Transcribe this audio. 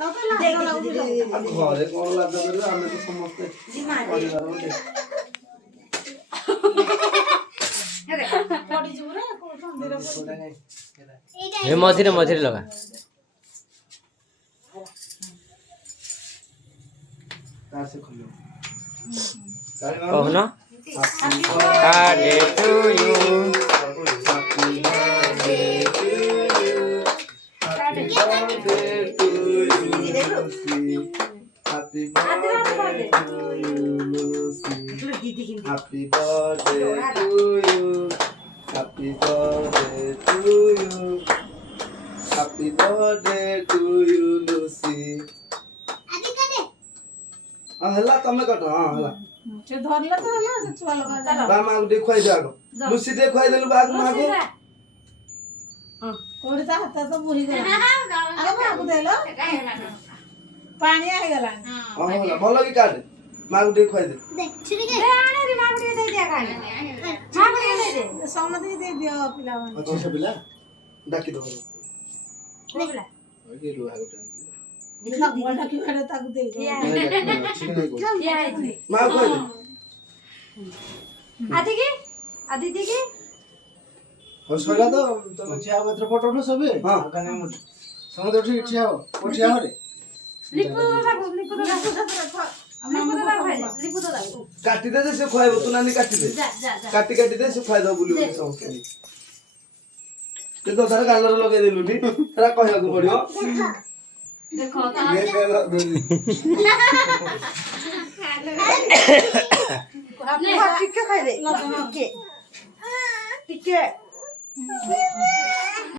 ଘରେ କଣ ଲାଜ କରିବ ଆମେ ତ ସମସ୍ତେ ପରିବାର ଗୋଟେ ମଝିରେ ମଝିରେ ଲଗା କହୁନ birthday to you happy birthday to you happy birthday to you Lucy happy birthday to you happy birthday to you happy birthday to you Lucy ହେଲା ତମେ କଟ ହେଲା ସେ ଧରିଲା ତ ହେଲା ସେ ଛୁଆ ଲଗା ବା ମାକୁ ଟିକେ ଖୁଆଇ ଦେ ଆଗ ଲୁସି ଟିକେ ଖୁଆଇ ଦେଲୁ ବାକୁ ମାକୁ କୋଉଠି ତା ହାତ ତ ବୁହି ଗଲା ଆଗ ମାକୁ ଦେଲ ପାଣିଆ ହେଇଗଲା ହେଲା ଭଲ କି କାଟେ ମାକୁ ଟିକେ ଖୁଆଇ ଦେ ସମସ୍ତଙ୍କୁ ଦେଇ ଦିଅ ପିଲାମାନେ ଅଛି ସେ ପିଲା ଡାକି ଦବ ତାକୁ ଦେଇ ମା ଖୁଆଇ ଦେ ଆଦିତି କି ହଉ ସଇଲା ତ ତମେ ଠିଆ ମାତ୍ର ଫଟୋ ଉଠ ସବୁ ହଁ ସମସ୍ତେ ଉଠିକି ଠିଆ ହବ ଠିଆ ହରେ କାଟିଦେ ଯେ ସେ ଖୁଆଇବ ତୁ ନାନୀ କାଟିଦେ କାଟି ଦେ ସେ ଖୁଆଇଦବ ବୁଲି ବୁଲି ସମସ୍ତେ କିନ୍ତୁ ତାର ଗାଲରେ ଲଗେଇ ଦେଲୁ ଟି ତାରା କହିବାକୁ ପଡିବ ଦେଖ ଟିକେ ଖାଇଦେ ଟିକେ